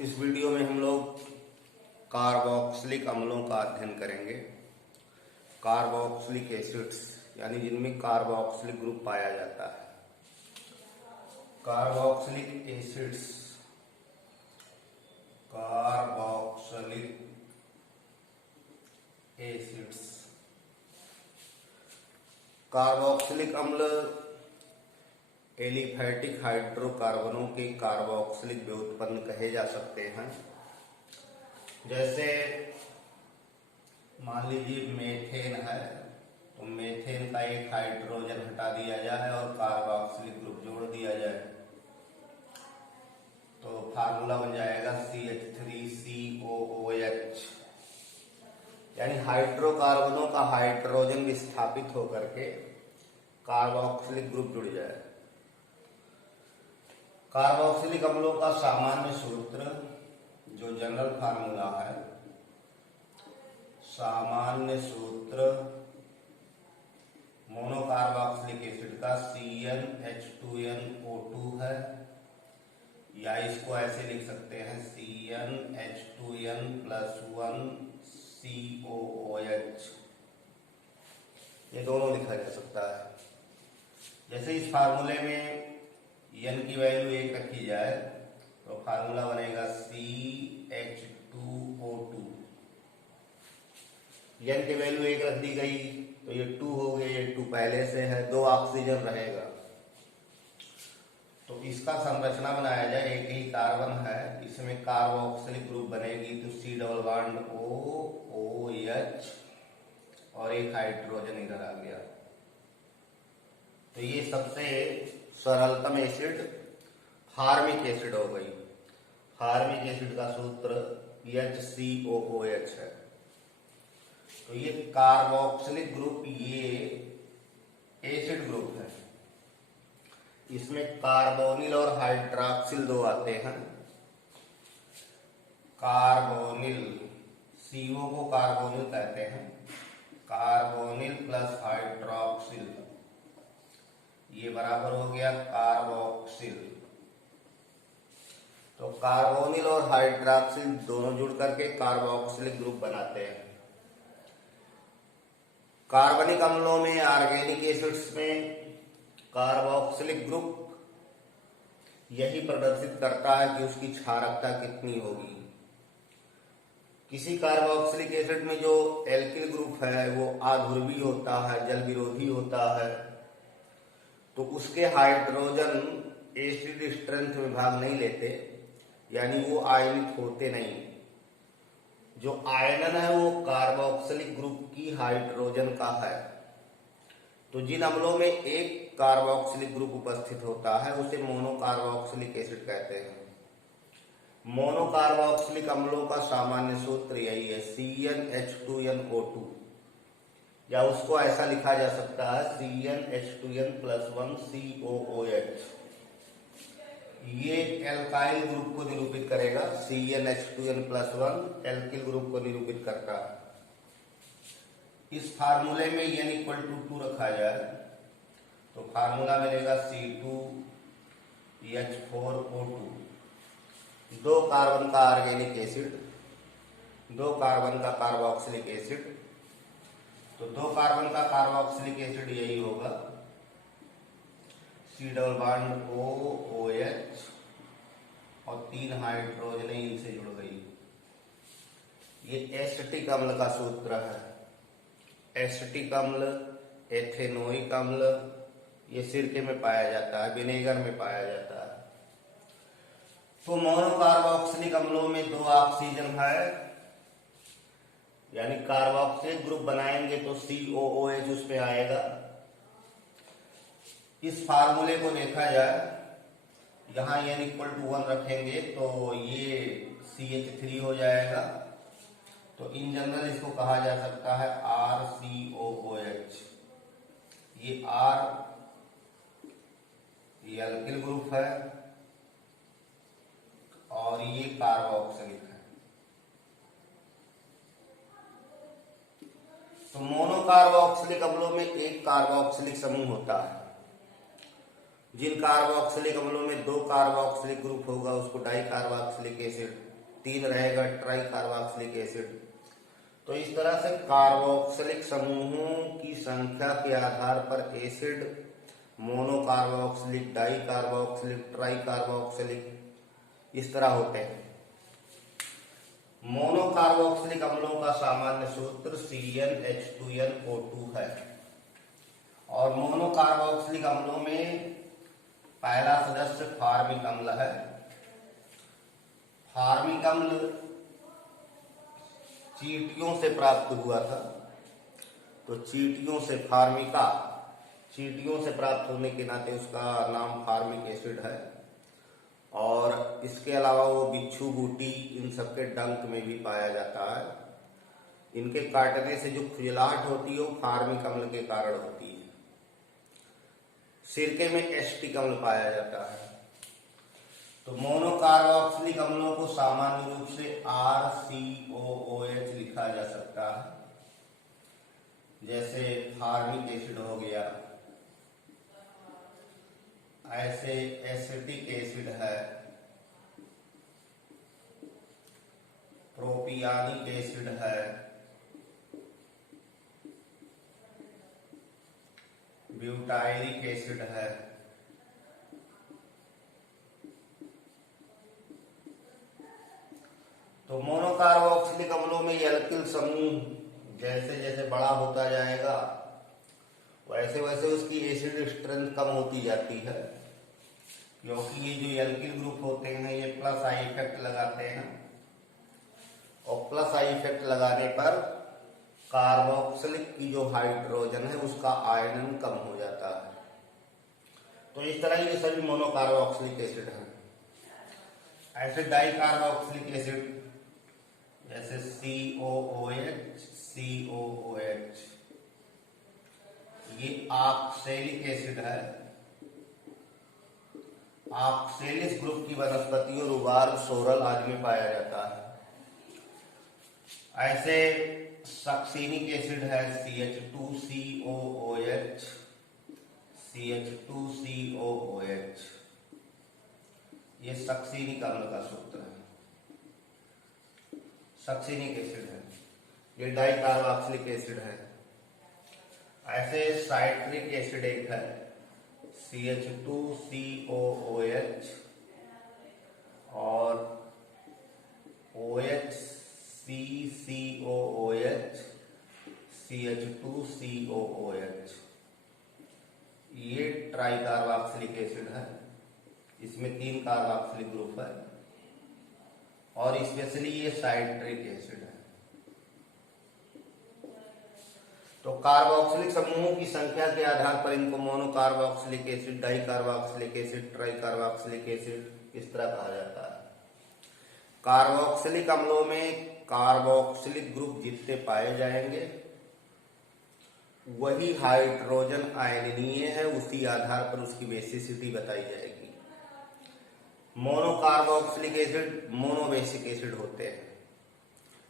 इस वीडियो में हम लोग कार्बोक्सिलिक अम्लों का अध्ययन करेंगे। कार्बोक्सिलिक एसिड्स यानी जिनमें कार्बोक्सिलिक ग्रुप पाया जाता है। Carboxylic acids, carboxylic acids, carboxylic अम्ल एलिफैटिक हाइड्रोकार्बनों के कार्बोक्सिलिक व्युत्पन्न कहे जा सकते हैं। जैसे मान लीजिए मेथेन है, तो मेथेन का एक हाइड्रोजन हटा दिया जाए और कार्बोक्सिलिक ग्रुप जोड़ दिया जाए तो फार्मूला बन जाएगा CH3COOH। यानी हाइड्रोकार्बनों का हाइड्रोजन विस्थापित होकर के कार्बोक्सिलिक ग्रुप जुड़ जाए। कार्बोक्सिलिक अम्लों का सामान्य सूत्र जो जनरल फार्मूला है, सामान्य सूत्र मोनोकार्बोक्सिलिक एसिड का CnH2nO2 है, या इसको ऐसे लिख सकते हैं CnH2n+1COOH। ये दोनों लिखा जा सकता है। जैसे इस फार्मूले में n की वैल्यू 1 रखी जाए तो फार्मूला बनेगा CH2O2। n की वैल्यू 1 रख दी गई तो ये 2 हो गए, ये 2 पहले से है, 2 ऑक्सीजन रहेगा। तो इसका संरचना बनाया जाए, एक ही कार्बन है, इसमें कार्बोक्सिलिक ग्रुप बनेगी तो C डबल बॉन्ड OOH और एक हाइड्रोजन इधर आ गया। तो ये सबसे सरलतम एसिड फार्मिक एसिड हो गई। फार्मिक एसिड का सूत्र HCOOH है। तो ये कार्बोक्सिलिक ग्रुप ये एसिड ग्रुप है। इसमें कार्बोनिल और हाइड्रॉक्सिल दो आते हैं। कार्बोनिल, CO को कार्बोनिल कहते हैं, कार्बोनिल प्लस हाइड्रॉक्सिल ये बराबर हो गया कार्बोक्सिल। तो कार्बोनिल और हाइड्रॉक्सिल दोनों जुड़ करके कार्बोक्सिलिक ग्रुप बनाते हैं। कार्बनिक अम्लों में, ऑर्गेनिक एसिड्स में कार्बोक्सिलिक ग्रुप यही प्रदर्शित करता है कि उसकी क्षारकता कितनी होगी। किसी कार्बोक्सिलिक एसिड में जो एल्किल ग्रुप है वो अध्रुवीय होता है, जल विरोधी होता है, तो उसके हाइड्रोजन एसिड स्ट्रेंथ में भाग नहीं लेते, यानी वो आयनित होते नहीं। जो आयनन है वो कार्बोक्सिलिक ग्रुप की हाइड्रोजन का है। तो जिन अम्लों में एक कार्बोक्सिलिक ग्रुप उपस्थित होता है उसे मोनोकार्बोक्सिलिक एसिड कहते हैं। मोनोकार्बोक्सिलिक अम्लों का सामान्य सूत्र यही है CnH2nO2, या उसको ऐसा लिखा जा सकता है CnH2n+1COOH। ये एल्काइल ग्रुप को निरूपित करेगा। CnH2n+1 एल्किल ग्रुप को निरूपित करता है। इस फार्मूले में n=2 रखा जाए तो फार्मूला मिलेगा C2H4O2। 2 कार्बन का ऑर्गेनिक एसिड, 2 कार्बन का कार्बोक्सिलिक एसिड, तो 2 कार्बन का कार्बोक्सिलिक एसिड यही होगा C डबल बॉन्ड OOH और 3 हाइड्रोजन इनसे जुड़ गई। ये एसिटिक अम्ल का सूत्र है। एसिटिक अम्ल, एथेनोइक अम्ल ये सिरके में पाया जाता है, विनेगर में पाया जाता है। तो मोनोकार्बोक्सिलिक अम्लों में 2 ऑक्सीजन है, यानी कार्बोक्सिलिक ग्रुप बनाएंगे तो COOH उसमें आएगा। इस फार्मूले को देखा जाए, यहां n=1 रखेंगे तो ये CH3 हो जाएगा। तो इन जनरल इसको कहा जा सकता है RCOOH। ये R ये एल्किल ग्रुप है और ये कार्बोक्सिलिक है। तो मोनोकार्बोक्सिलिक अम्लों में एक कार्बोक्सिलिक समूह होता है। जिन कार्बोक्सिलिक अम्लों में 2 कार्बोक्सिलिक ग्रुप होगा उसको डाई कार्बोक्सिलिक एसिड तीन रहेगा ट्राई कार्बोक्सिलिक एसिड। तो इस तरह से कार्बोक्सिलिक समूहों की संख्या के आधार पर acid monocarboxylic, di carboxylic, try carboxylic इस तरह होते हैं। मोनोकार्बोक्सिलिक अम्लों का सामान्य सूत्र CnH2nO2 है। और मोनोकार्बोक्सिलिक अम्लों में पहला सदस्य फार्मिक अम्ल है। फार्मिक अम्ल चींटियों से प्राप्त हुआ था, तो चींटियों से फार्मिका, चींटियों से प्राप्त होने के नाते उसका नाम फार्मिक एसिड है। और इसके अलावा वो बिच्छू, बूटी इन सबके डंक में भी पाया जाता है। इनके काटने से जो खुजलाहट होती है वो फार्मिक अम्ल के कारण होती है। सिरके में एसिटिक अम्ल पाया जाता है। तो मोनोकार्बोक्सिलिक अम्लों को सामान्य रूप से RCOOH लिखा जा सकता है, जैसे फार्मिक एसिड हो गया, ऐसे एसिटिक एसिड है, प्रोपियानिक एसिड है, ब्यूटाइलिक एसिड है। तो मोनोकार्बोक्सिलिक अम्लों में एल्किल समूह जैसे जैसे बड़ा होता जाएगा वैसे वैसे उसकी एसिड स्ट्रेंथ कम होती जाती है, क्योंकि ये जो एल्किल ग्रुप होते हैं ये प्लस आई इफेक्ट लगाते हैं, और प्लस आई इफेक्ट लगाने पर कार्बोक्सिलिक की जो हाइड्रोजन है उसका आयनन कम हो जाता है। तो इस तरह ये सभी मोनोकार्बोक्सिलिक एसिड हैं। ऐसे डाई कार्बोक्सिलिक एसिड जैसे COOH, COOH ये ऑक्सैलिक एसिड है। ऑक्सैलिस ग्रुप की वनस्पतियों, रुबार्ब, सोरल आदि में पाया जाता है। ऐसे सक्सिनिक एसिड है CH2COOH, CH2COOH ये सक्सिनिक अम्ल का सूत्र है, सक्सिनिक एसिड है। ये डाई कार्बोक्सिलिक एसिड है। ऐसे साइट्रिक एसिड एक है CH2COOH और OHCCOOH, CH2COOH ये ट्राई कार्बोक्सिलिक एसिड है। इसमें 3 कार्बोक्सिलिक ग्रुप है और स्पेशली ये साइट्रिक एसिड है। तो कार्बोक्सिलिक समूहों की संख्या के आधार पर इनको monocarboxylic acid, di carboxylic acid, try carboxylic acid इस तरह कहा जाता है। कार्बोक्सिलिक अम्लों में कार्बोक्सिलिक ग्रुप जितने पाए जाएंगे वही हाइड्रोजन आयनीय है, उसी आधार पर उसकी बेसिसिटी बताई जाएगी। मोनोकार्बोक्सिलिक एसिड मोनोबेसिक एसिड होते हैं,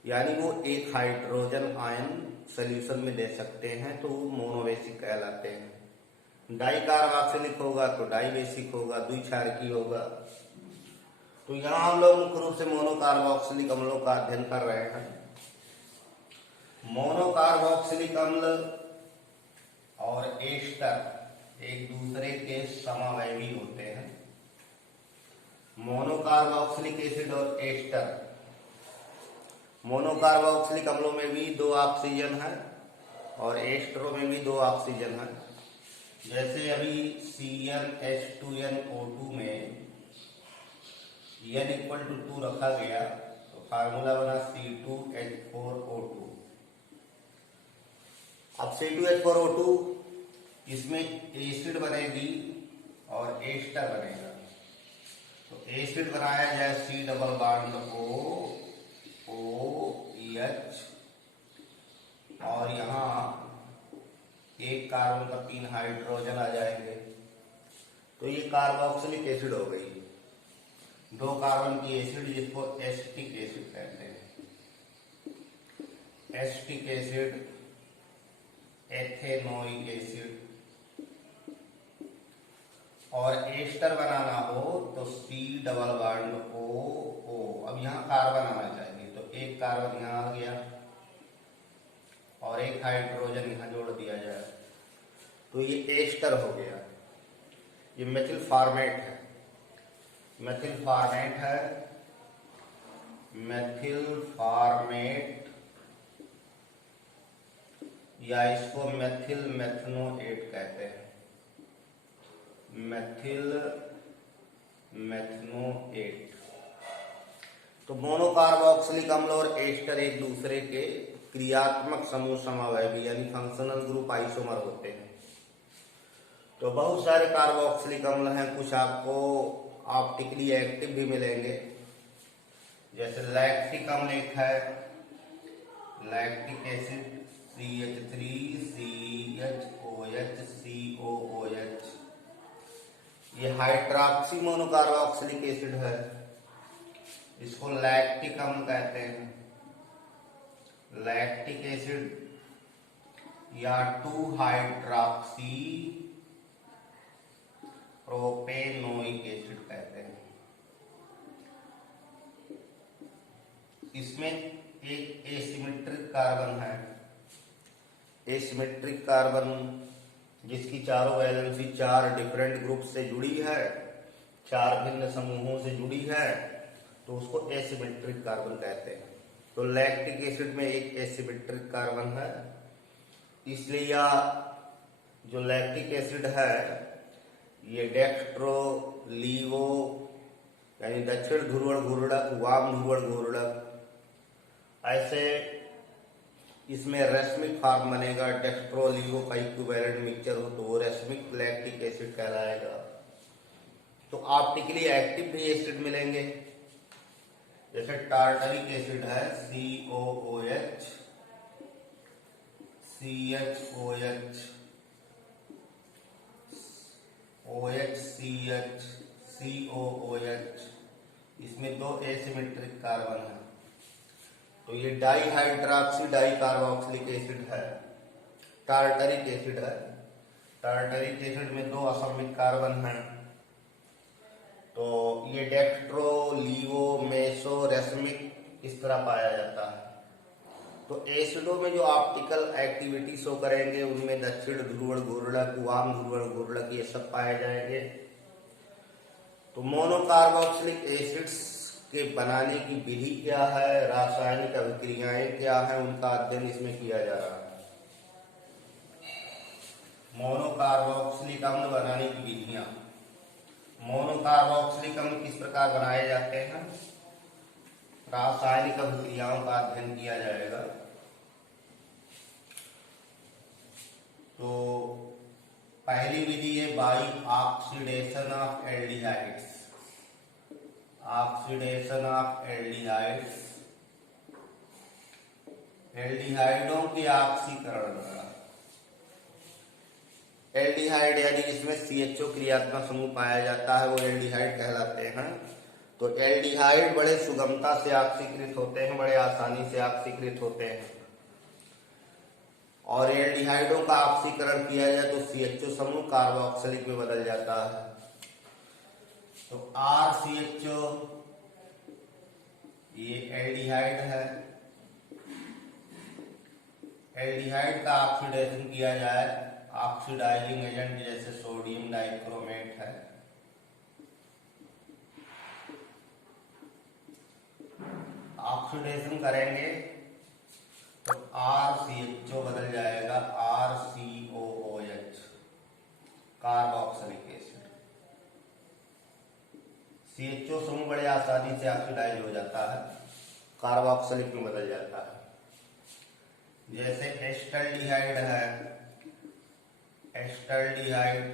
यानी वो एक हाइड्रोजन आयन सॉल्यूशन में दे सकते हैं, तो वो मोनोबेसिक कहलाते हैं। डाई कार्बोक्सिलिक होगा तो डाई बेसिक होगा, द्विक्षारकी होगा। तो यहाँ हम लोग मुख्य रूप से मोनोकार्बोक्सिलिक अम्लों का अध्ययन कर रहे हैं। मोनोकार्बोक्सिलिक अम्ल और एस्टर एक दूसरे के समावयवी होते हैं। मोनोकार्बोक्सिलिक एसिड और एस्टर, मोनोकार्बोक्सिलिक अम्लों में भी 2 ऑक्सीजन है और एस्टरों में भी 2 ऑक्सीजन है। जैसे अभी CnH2nO2 में N=2 रखा गया तो फार्मूला बना C2H4O2। अब C2H4O2 इसमें एसिड बनेगी और एस्टर बनेगा। तो एसिड बनाया जाए C डबल बॉन्ड OH और यहाँ एक कार्बन का 3 हाइड्रोजन आ जाएंगे, तो ये कार्बोक्सिलिक एसिड हो गई। 2 कार्बन की एसिड जिसको एसिटिक एसिड कहते हैं। Acetic acid, ethanoic acid. और एस्टर बनाना हो तो C डबल बॉन्ड OO। अब यहाँ कार्बन आना चाहिए, तो एक कार्बन यहाँ आ गया और एक हाइड्रोजन यहाँ जोड़ दिया जाए, तो ये एस्टर हो गया। ये मेथिल फॉर्मेट है, मेथिल फॉर्मेट है, मेथिल फॉर्मेट, या इसको मेथिल मेथनोएट कहते हैं, मेथिल मेथनोएट। तो मोनोकार्बोक्सिलिक अम्ल और एस्टर एक दूसरे के क्रियात्मक समूह समवायवी यानी फंक्शनल ग्रुप आइसोमर होते हैं। तो बहुत सारे कार्बोक्सिलिक अम्ल हैं, कुछ आपको ऑप्टिकली एक्टिव भी मिलेंगे, जैसे लैक्टिक अम्ल एक है, लैक्टिक एसिड CH3CHOH ये हाइड्रॉक्सी मोनोकार्बोक्सिलिक एसिड है, इसको लैक्टिक अम्ल कहते हैं, लैक्टिक एसिड या 2 हाइड्रॉक्सी प्रोपेनोइक एसिड कहते हैं। इसमें एक एसिमेट्रिक कार्बन है, एसिमेट्रिक कार्बन जिसकी चारों वैलेंसी 4 डिफरेंट ग्रुप से जुड़ी है, 4 भिन्न समूहों से जुड़ी है, तो उसको एसिमेट्रिक कार्बन कहते हैं। तो लैक्टिक एसिड में एक एसिमेट्रिक कार्बन है, इसलिए यह जो लैक्टिक एसिड है ये डेक्स्ट्रो लीवो यानी दक्षिण ध्रुवण घूर्णक, वाम ध्रुवण घूर्णक, ऐसे इसमें रेशमिक फॉर्म बनेगा। डेक्स्ट्रोलीवो का इक्विवेलेंट मिक्सचर हो तो वो रेशमिक लैक्टिक एसिड कहलाएगा। तो ऑप्टिकली एक्टिव भी एसिड मिलेंगे, जैसे टार्टरिक एसिड है COOH, CHOH, OHCH, COOH, इसमें 2 एसिमेट्रिक कार्बन है। तो ये डाईहाइड्रॉक्सी डाई कार्बोक्सिलिक एसिड है, टार्टरिक एसिड है। टार्टरिक एसिड में 2 असमित कार्बन हैं, तो ये डेक्स्ट्रो लीवो मेसो रेशमिक इस तरह पाया जाता है। तो एसिडों में जो ऑप्टिकल एक्टिविटी शो करेंगे उनमें दक्षिण ध्रुवण घूर्णक, वाम ध्रुवण घूर्णक ये सब पाए जाएंगे। तो मोनोकार्बोक्सिलिक एसिड्स के बनाने की विधि क्या है, रासायनिक अभिक्रियाएं क्या है, उनका अध्ययन इसमें किया जा रहा है। मोनोकार्बोक्सिलिक अम्ल बनाने की विधियां। मोनोकार्बोक्सिलिक अम्ल किस प्रकार बनाए जाते हैं, रासायनिक अभिक्रियाओं का अध्ययन किया जाएगा। तो पहली विधि है by oxidation of aldehydes, oxidation of aldehydes, एल्डिहाइडों की ऑक्सीकरण द्वारा। एल्डिहाइड यानी जिसमें CHO क्रियात्मक समूह पाया जाता है वो एल्डिहाइड कहलाते हैं। तो एल्डिहाइड बड़े सुगमता से ऑक्सीकृत होते हैं, बड़े आसानी से ऑक्सीकृत होते हैं, और एल्डिहाइडों का ऑक्सीकरण किया जाए तो CHO समूह कार्बोक्सिलिक में बदल जाता है। तो RCHO ये एल्डिहाइड है, एल्डिहाइड का ऑक्सीडेशन किया जाए ऑक्सीडाइजिंग एजेंट जैसे सोडियम डाइक्रोमेट है, ऑक्सीडेशन करेंगे तो RCHO बदल जाएगा RCOOH, कार्बोक्सिलिक एसिड। CHO समूह बड़े आसानी से ऑक्सीडाइज हो जाता है, कार्बोक्सिलिक में बदल जाता है। जैसे एस्टल्डिहाइड है, एस्टल्डिहाइड,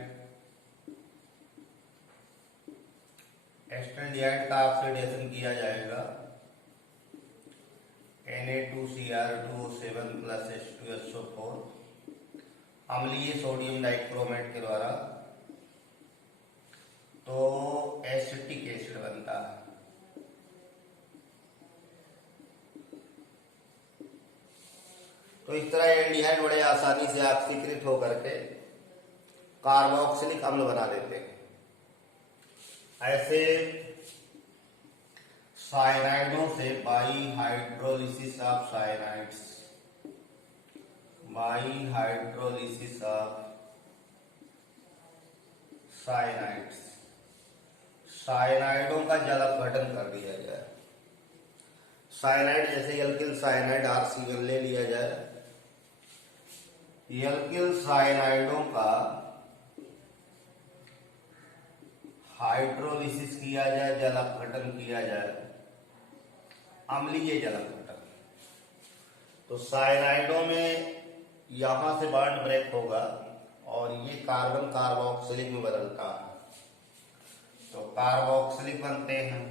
एस्टल्डिहाइड का ऑक्सीडेशन किया जाएगा Na2Cr2O7 + H2SO4 अम्लीय सोडियम डाइक्रोमेट के द्वारा, तो एसिटिक एसिड बनता है। तो इस तरह एल्डिहाइड बड़े आसानी से ऑक्सीकृत होकर के कार्बोक्सिलिक अम्ल बना देते हैं। ऐसे साइनाइडों से by hydrolysis of cyanides, by hydrolysis of cyanides, साइनाइडों का जल अपघटन कर दिया जाए। साइनाइड जैसे एल्किल साइनाइड RCl ले लिया जाए, एल्किल साइनाइडों का हाइड्रोलिसिस किया जाए, जल अपघटन किया जाए, अम्लीय जल अपघटन। तो साइनाइडों में यहां से बॉन्ड ब्रेक होगा और ये कार्बन कार्बोक्सिलिक में बदलता है, तो कार्बोक्सिलिक बनते हैं।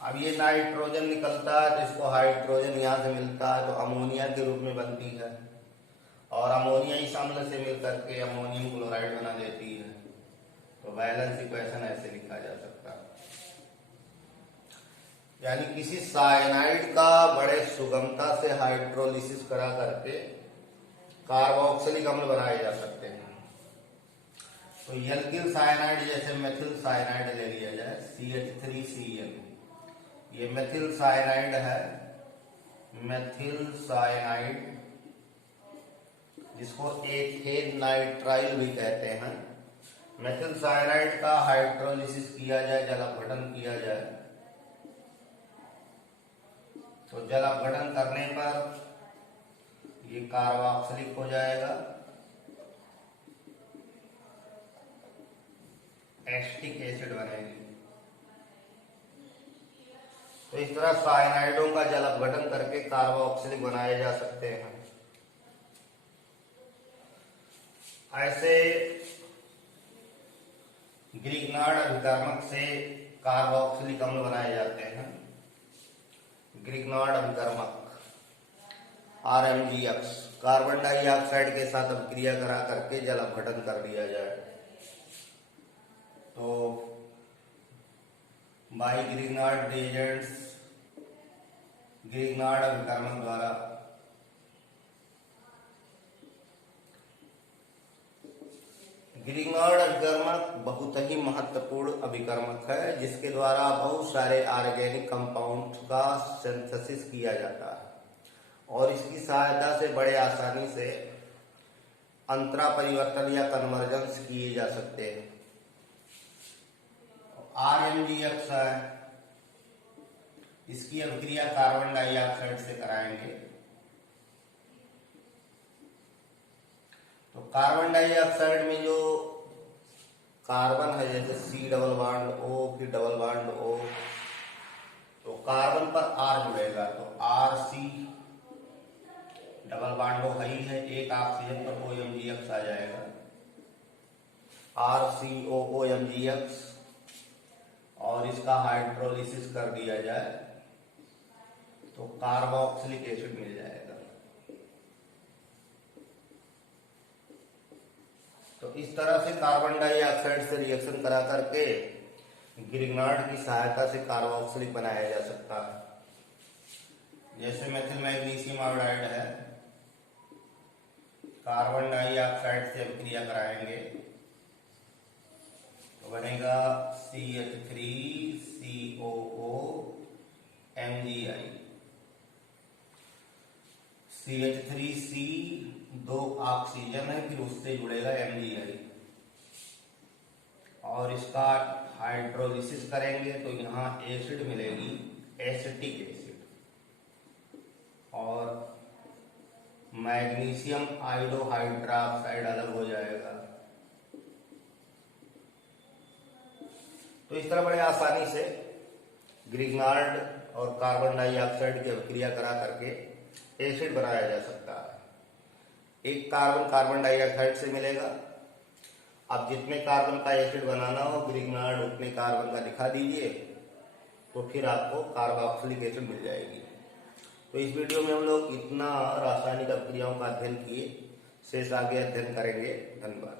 अब ये नाइट्रोजन निकलता है तो इसको हाइड्रोजन यहां से मिलता है तो अमोनिया के रूप में बनती है, और अमोनिया इस अम्ल से मिलकर के अमोनियम क्लोराइड बना देती है। तो बैलेंस इक्वेशन ऐसे लिखा जा सकता है, यानी किसी साइनाइड का बड़े सुगमता से हाइड्रोलिसिस करा करके कार्बोक्सिलिक अम्ल बनाए जा सकते हैं। तो एल्किल साइनाइड जैसे मेथिल साइनाइड ले लिया जाए, CH3Cl, ये मेथिल साइनाइड है, मेथिल साइनाइड जिसको एथेन नाइट्राइल भी कहते हैं। मेथिल साइनाइड का हाइड्रोलिसिस किया जाए, जल अपघटन किया जाए, तो जल अपघटन करने पर ये कार्बोक्सिलिक हो जाएगा, एसिटिक एसिड बनेगी। तो इस तरह साइनाइडों का जल अपघटन करके कार्बोक्सिलिक बनाए जा सकते हैं। ऐसे ग्रिग्नार्ड अभिकर्मक से कार्बोक्सिलिक अम्ल बनाए जाते हैं। ग्रिग्नार्ड अभिकर्मक RMgX, कार्बन डाइऑक्साइड के साथ अभिक्रिया करा करके जल अपघटन कर दिया जाए, तो बाई ग्रिग्नार्ड रिएजेंट्स, ग्रिग्नार्ड अभिकर्मक द्वारा ग्रिग्नार्ड अभिकर्मक बहुत ही महत्वपूर्ण अभिकर्मक है, जिसके द्वारा बहुत सारे ऑर्गेनिक कंपाउंड का सिंथेसिस किया जाता है और इसकी सहायता से बड़े आसानी से अंतरा परिवर्तन या कन्वर्जेंस किए जा सकते हैं। RMgX है, इसकी अभिक्रिया कार्बन डाइऑक्साइड से कराएंगे, तो कार्बन डाइऑक्साइड में जो कार्बन है जैसे C डबल बॉन्ड O फिर डबल बॉन्ड O, तो कार्बन पर R जुड़ेगा तो RC डबल बॉन्ड O है ही है, एक ऑक्सीजन पर OMgX आ जाएगा, RCOOMgX, और इसका हाइड्रोलिसिस कर दिया जाए तो कार्बोक्सिलिक एसिड मिल जाएगा। तो इस तरह से कार्बन डाइऑक्साइड से रिएक्शन करा करके ग्रिग्नार्ड की सहायता से कार्बोक्सिलिक बनाया जा सकता है। जैसे मेथिल मैग्नीशियम आयोडाइड है, कार्बन डाइऑक्साइड से अभिक्रिया कराएंगे तो बनेगा CH3COO MgI, CH3C दो ऑक्सीजन है फिर उससे जुड़ेगा MgI, और इसका हाइड्रोलिसिस करेंगे तो यहाँ एसिड मिलेगी, एसिटिक एसिड, और मैग्नीशियम आयोडोहाइड्रोक्साइड अलग हो जाएगा। तो इस तरह बड़े आसानी से ग्रिग्नार्ड और कार्बन डाइऑक्साइड की अभिक्रिया करा करके एसिड बनाया जा सकता है। एक कार्बन कार्बन डाइऑक्साइड से मिलेगा, अब जितने कार्बन का एसिड बनाना हो ग्रिग्नार्ड उतने कार्बन का दिखा दीजिए तो फिर आपको कार्बोक्सिलिक एसिड मिल जाएगी। तो इस वीडियो में हम लोग इतना रासायनिक अभिक्रियाओं का अध्ययन किए, शेष आगे अध्ययन करेंगे। धन्यवाद।